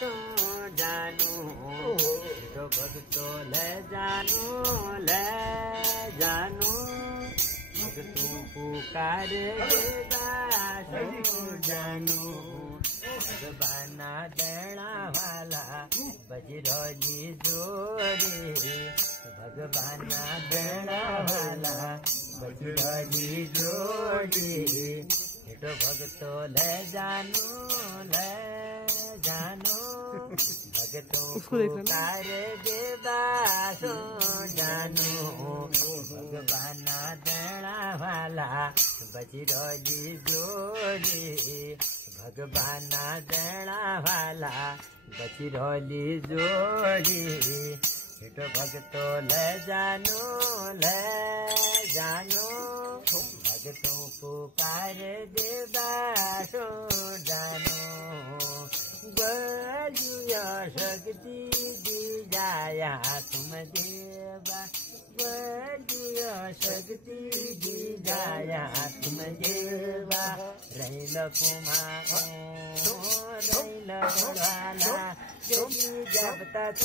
सो जानू तो भगतो ले जानू भगतों पुकारे सो जानू भगवाना देना वाला बजरंगी जोड़ी भगवाना देना वाला बजरंगी जोड़ी तो भगतो ले जानू भगतों पुकारे देवासो जानू भगवाना देना वाला बजरंगी जोड़ी भगवाना देना वाला बजरंगी जोड़ी तो भगतो ले जानू भगतों पुकार देवासो जानू बजुया शक्ति दी जाया तुम देवा बजुया शक्ति दी जाया तुम देवा रैल कुमार रैल वाला जब तक